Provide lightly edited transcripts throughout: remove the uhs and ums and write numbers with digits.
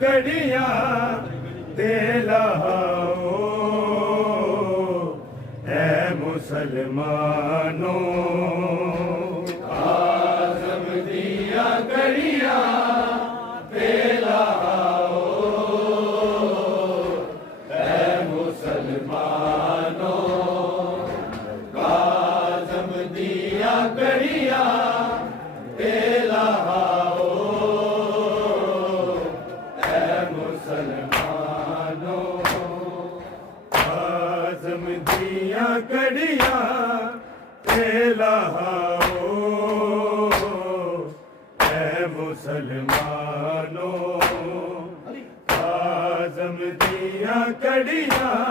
कड़ियां ते लहाओ ऐ मुसलमानों। आज़म दिया कड़ियां ते लहाओ ऐ मुसलमानों। आज़म दिया कड़ियां ते लहाओ ऐ मुसलमानों। आज़म दिया कड़ियां ते लहाओ ऐ मुसलमानों। आज़म दिया कड़ियां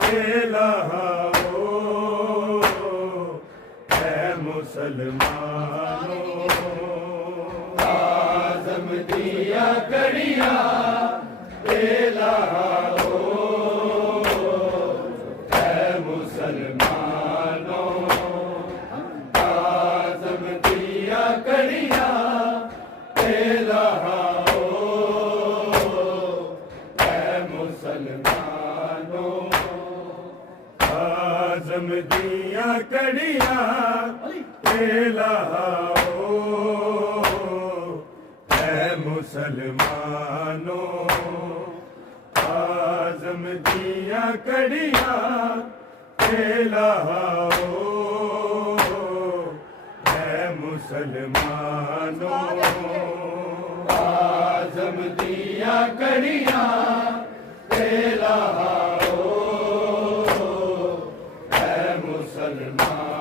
ते लहाओ ऐ मुसलमानों। आज़म दिया कड़ियां ते लहाओ ऐ मुसलमानों। आज़म दिया कड़ियां ते लहाओ ऐ मुसलमानों। आज़म दिया कड़ियां ते लहाओ ऐ मुसलमानों। आज़म दिया कड़ियां ते लहाओ ऐ मुसलमानों। आज़म दिया कड़ियां ते लहाओ ऐ मुसलमानों। आज़म दिया कड़ियां ते लहाओ ऐ मुसलमानों।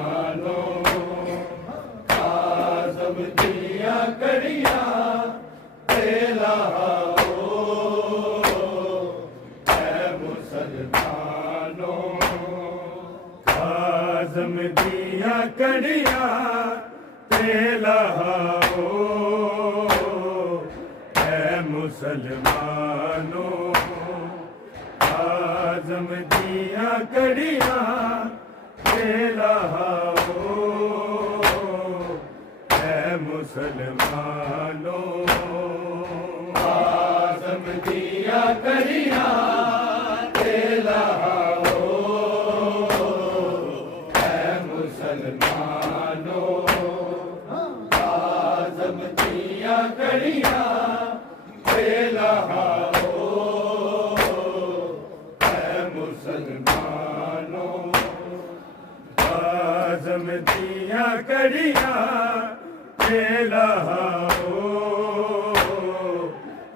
आज़म दिया कड़ियां ते लहाओ ऐ मुसलमानों। आज़म दिया कड़ियां ते लहाओ ऐ मुसलमानों। आज़म दिया कड़ियां ते लहाओ ऐ मुसलमानों। आज़म दिया कड़ियां ते लहाओ ऐ मुसलमानों। आज़म दिया कड़ियां ते लहाओ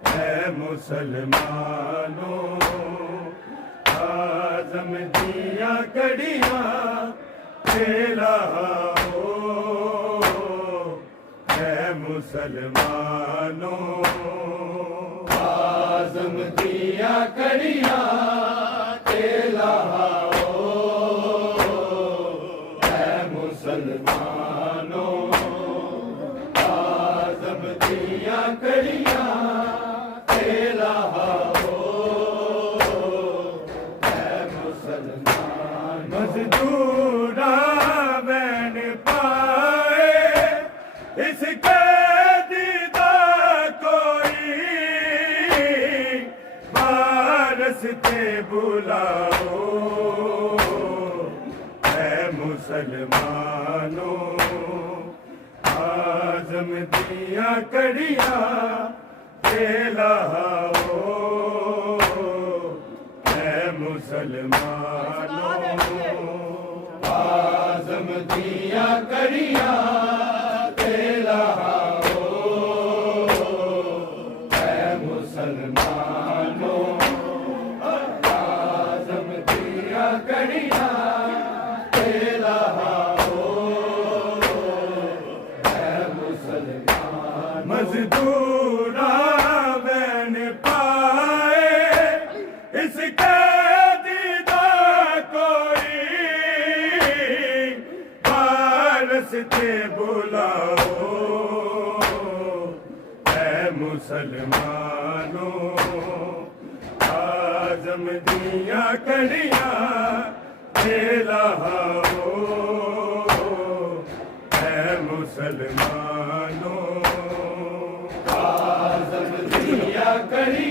ऐ मुसलमानों। आज़म दिया कड़ियां ते लहाओ ऐ मुसलमानों। आज़म दिया कड़ियां ते लहाओ ऐ मुसलमानों। आज़म दिया कड़ियां ते लहाओ ऐ मुसलमानों। मज़दूरा बैन पाए इसके दीदा कोई बारसते बुलाओ ऐ मुसलमानों। आज़म दिया कड़ियां ते लहाओ ऐ मुसलमानों। आज़म दिया कड़ियां ते लहाओ ऐ मुसलमानों। आज़म दिया कड़ियां ते लहाओ ऐ मुसलमानों। मज़दूरा बैन पाए इसके दीदा कोई बारसते बुलाओ ऐ मुसलमानों। आज़म दिया कड़ियां ते लहाओ ऐ मुसलमानों। आज़म दिया कड़ियां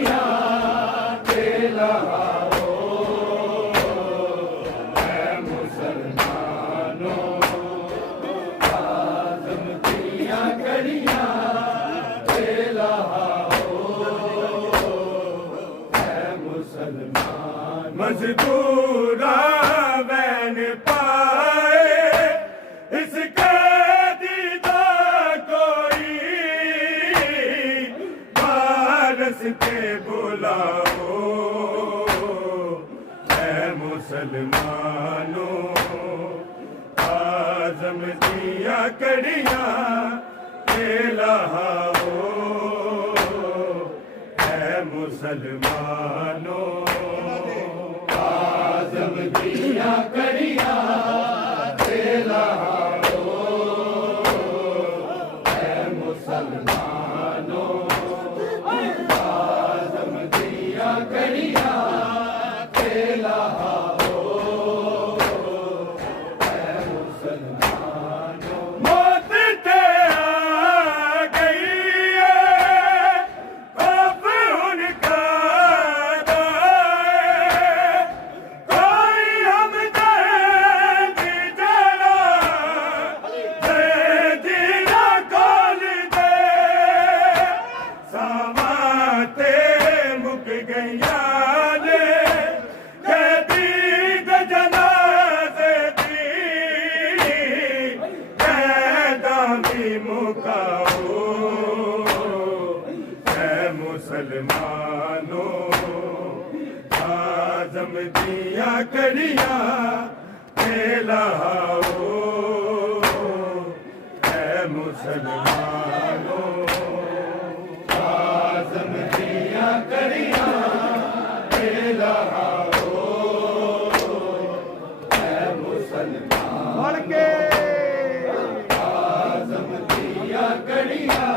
मजदूरा बैन पाए इसके दीदा कोई पारस के बुलाओ ऐ मुसलमानों आज़म दिया कड़ियाँ लहाओ ऐ मुसलमानों आज़म दिया कड़ियाँ लहाओ ऐ मुसलमानों आज़म दिया कड़ियाँ लहाओ मुसलमानों आज़म दिया कड़ियाँ लहाओ ऐ मुसलमानों आज़म दिया कड़ियाँ लहाओ ऐ मुसलमानों आज़म दिया कड़ियाँ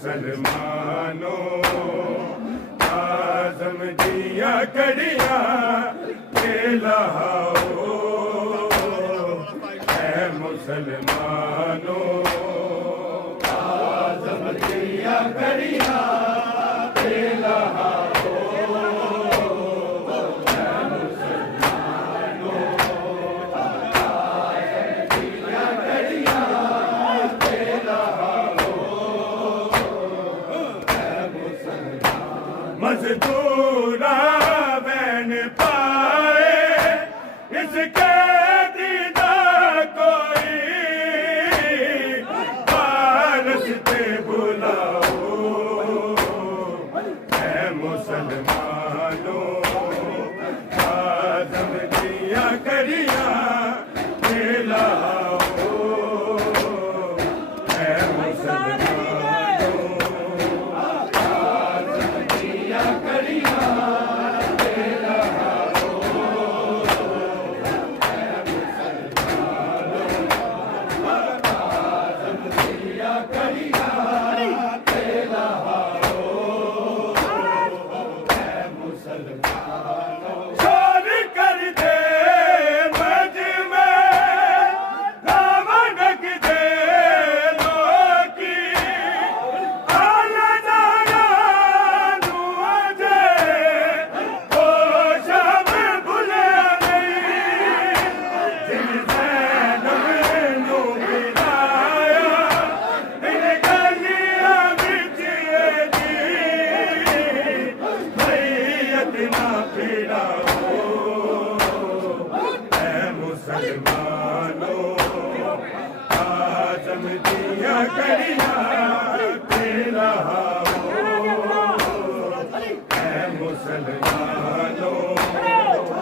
मुसलमानों आज़म दिया कड़ियाँ लहाओ ऐ मुसलमानों आज़म दिया कड़ियाँ लहाओ मजदूरा बैन पाए इसके दीदा कोई पारस पे बुलाओ ऐ मुसलमानों आज़म दिया कड़ियाँ लहाओ ऐ मुसलमानों आज़म दिया कड़ियाँ लहाओ ऐ मुसलमानों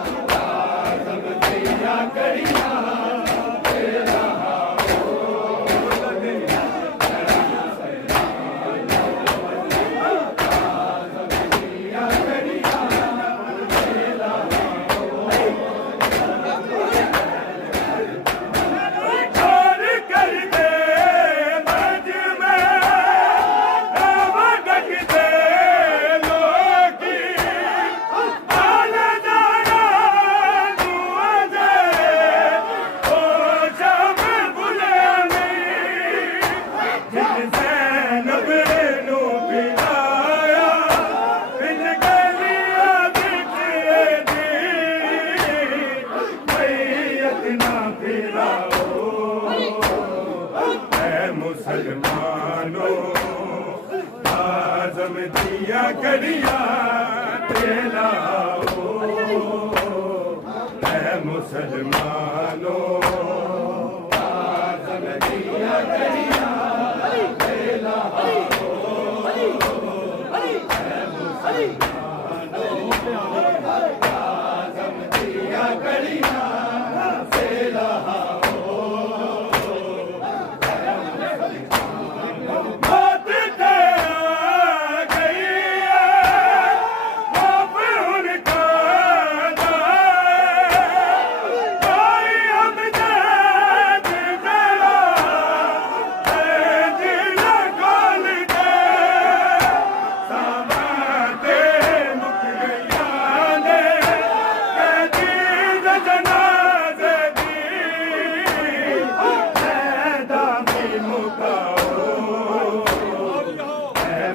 आज़म दिया कड़ियाँ लहाओ है मुसलमानों आज़म दिया कड़ियाँ लाओ, है मुसलमानों आज़म दिया कड़ियाँ लाओ, है मुसलमानों आज़म दिया कड़ियाँ लाओ।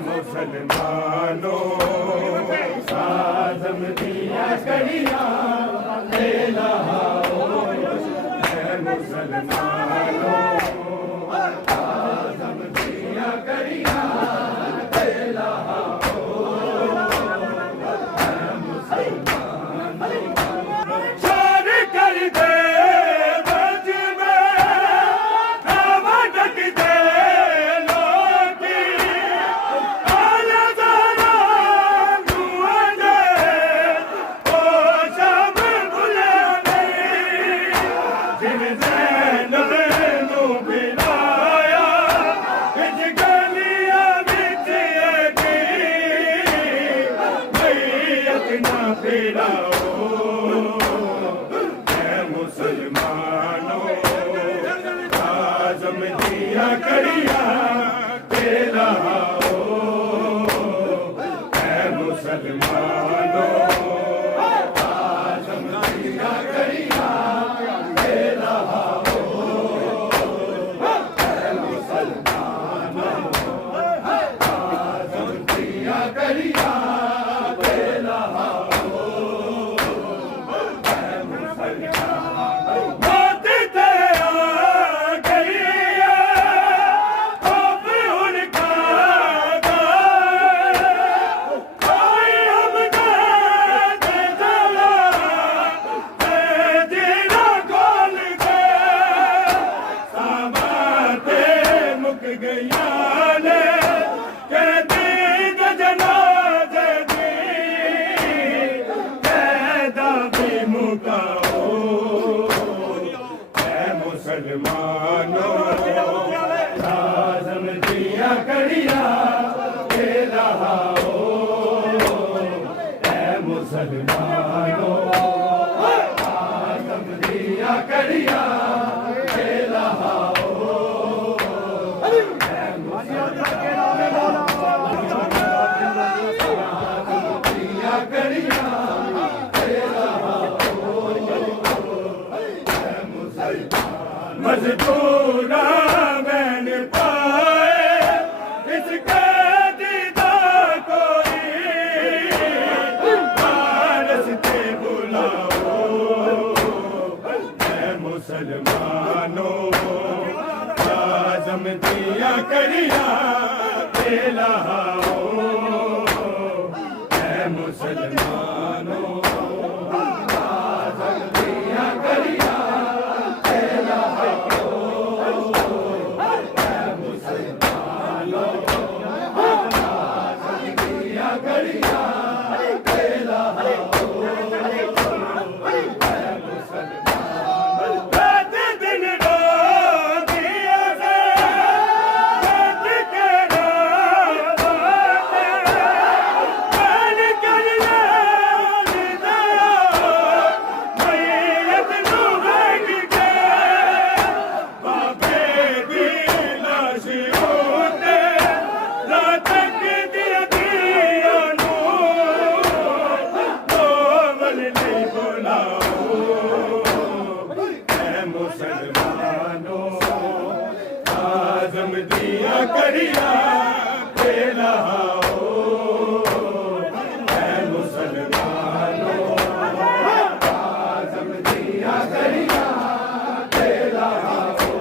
मुसलमानों आज़म दिया कड़ियाँ लाओ, है मुसलमानों आज़म दिया कड़ियाँ लाओ, है मुसलमानों चार कर दे बज में नावा ढक दे मुसलमानों आज़म दिया कड़ियाँ लाओ, है मुसलमानों आज़म दिया कड़ियाँ लाओ, है मुसलमानों आज़म दिया कड़ियाँ मुसलमानों आज़म दिया कड़ियाँ लाओ, है मुसलमानों आज़म दिया कड़ियाँ लाओ, है दिया कड़ियाँ मज़दूरा मैंने पाए इसका दीदार कोई रस्ते बुलाओ, है मुसलमानों आज़म दिया कड़ियाँ लाओ, है मुसलमानों आज़म दिया कड़ियाँ दिया कड़ियाँ लाओ, है मुसलमानों आज़म दिया कड़ियाँ लाओ,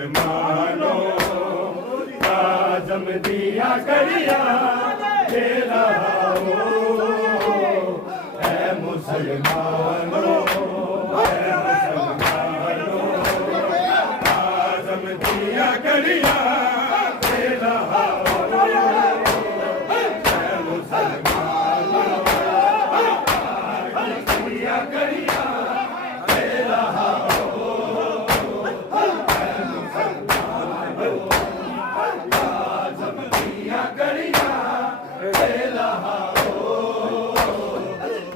मुसलमानों आजम दिया करिया दे रहा हो है मुसलमानों आजम दिया करिया दे रहा हो है मुसलमानों आजम दिया करिया दे रहा हो आजम दिया करिया दे रहा हो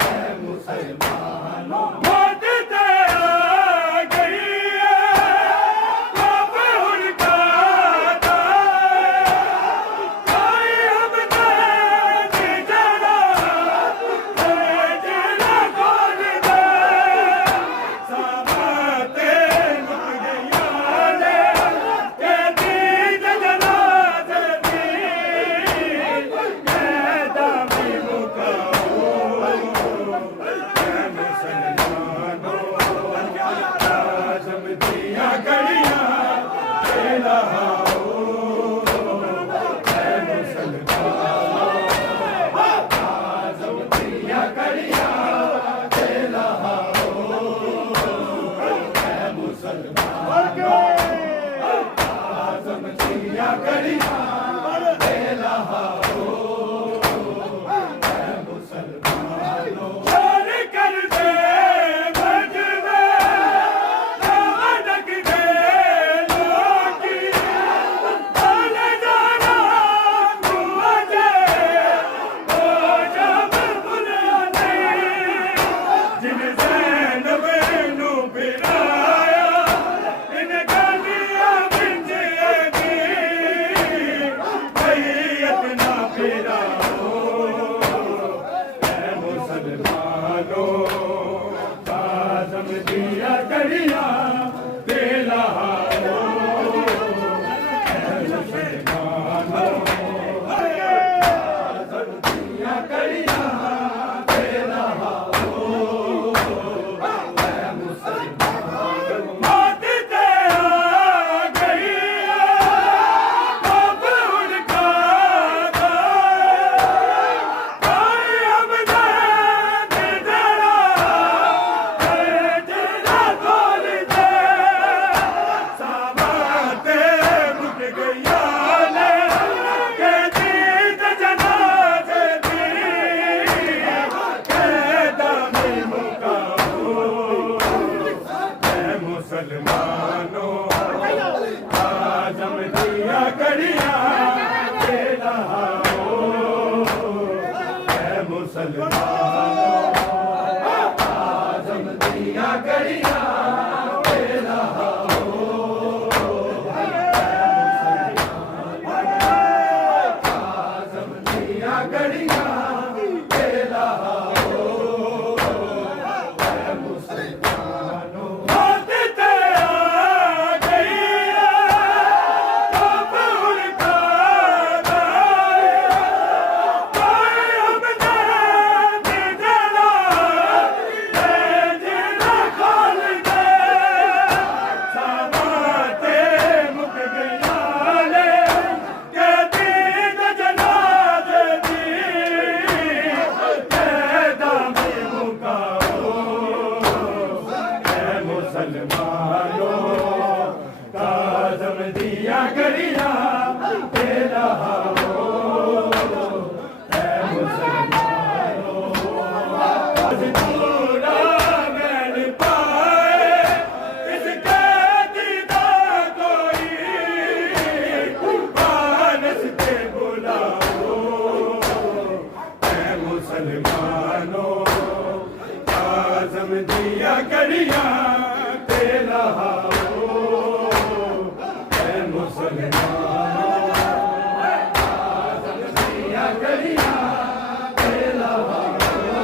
है मुसलमानों मौत ते आ गई है बाप उनका कोई हम ते जड़ा कौन दे सामते मुक गया ने के दीद जनाज़े दी कैदा भी मुकाओ है मुसलमानों आजम दिया करिया दे रहा हो है मुसलमानों आजम दिया करिया दे रहा हो है मुसलमानों आजम दिया करिया दे रहा हो है मुसलमानों छोड़ कर दे मजमे नानक दे लोकी आले जाना मुझे ओ जब बुलाने जिन ज़ैनब नू फिराया इन गलियां विच दी बैयत ना फिराओ है मुसलमानों आजम दिया करिया दे रहा हो है मुसलमानों आजम दिया करिया दे रहा हो है मुसलमानों मौत ते आ गई है बाप उनका कोई हम ते जड़ा कौन दे सामते मुक गया ने के दीद जनाज़े दी कैदा भी मुकाओ है मुसलमानों आजम दिया करिया दे रहा हो है मुसलमानों आजम दिया करिया दे रहा हो आजम दिया करिया दे रहा हो है मुसलमानों मौत ते आ गई है बाप उनका कोई हम ते जड़ा जिना कौन दे सामते मुक गया ने के दीद जनाज़े दी कैदा भी मुकाओ है मुसलमानों आजम दिया करिया दे रहा हो है मुसलमानों मजबूरा मैल पाए इसके दीदा कोई मानस के बुलाओ है मुसलमानों आजम दिया करिया दे रहा हो है मुसलमानों आजम दिया करिया दे रहा हो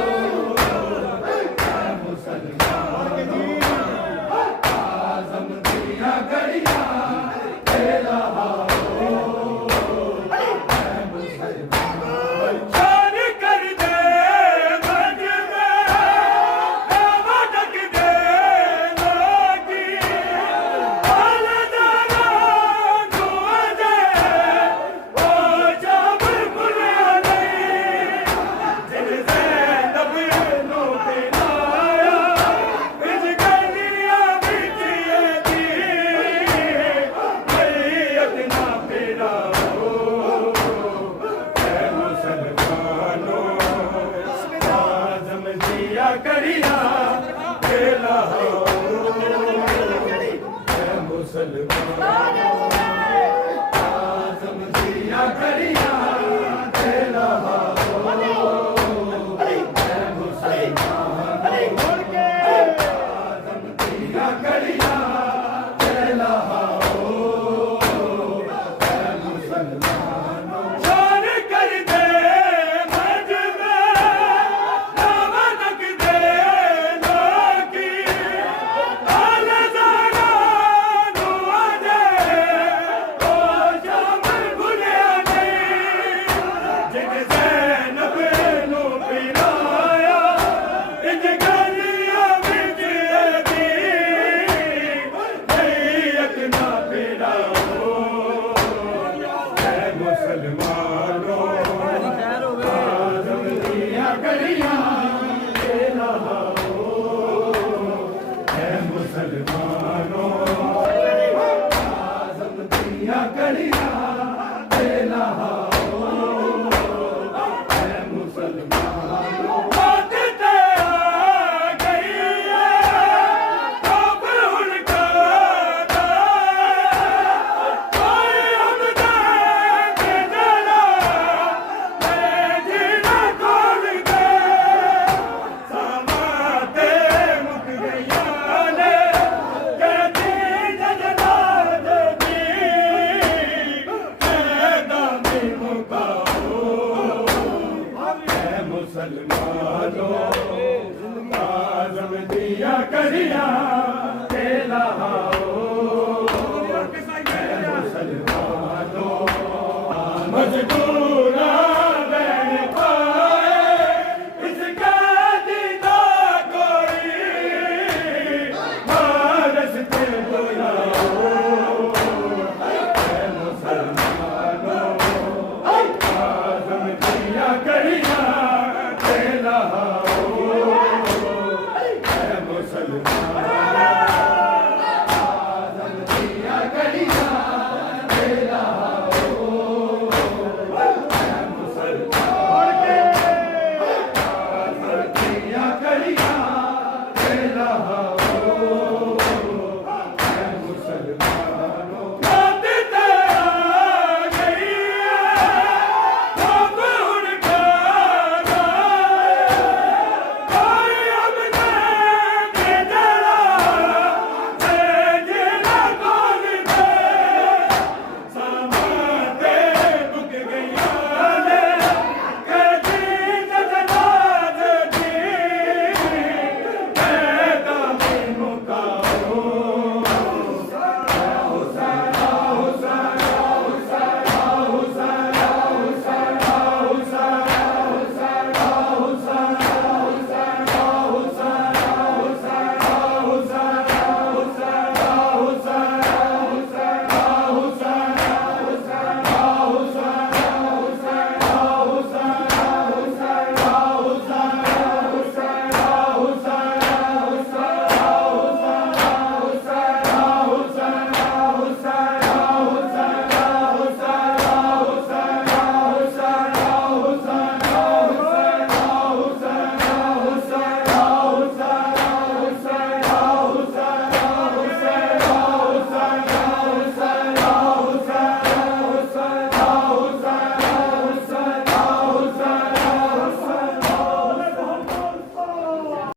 है मुसलमानों आजम दिया करिया दे रहा हो है मुसलमानों छोड़ कर दे मजमे नानक दे कड़िया के लाओ मुसलमान आज़म दिया कड़िया के लाओ मुसलमान आज़म दिया कड़िया के लाओ शान कर दे मज में नमक दे लोकी आल ज़ारा नुआ दे ओ शामल भुलिया नहीं जिन ज़ैनब नू पिलाया इंज गलियां विच दी नहीं अकना पिलाओ मुसलमानों आज़म दिया कड़िया के लाओ मुसलमानों आज़म दिया कड़िया के लाओ मुसलमानों बात ते आ गई है अब उनका कोई हमदा के जला मैं जीना खोल के समाते मुक गया ने कहती जजना दी दामी मुकाओ मुसलमानों आज़म दिया कड़िया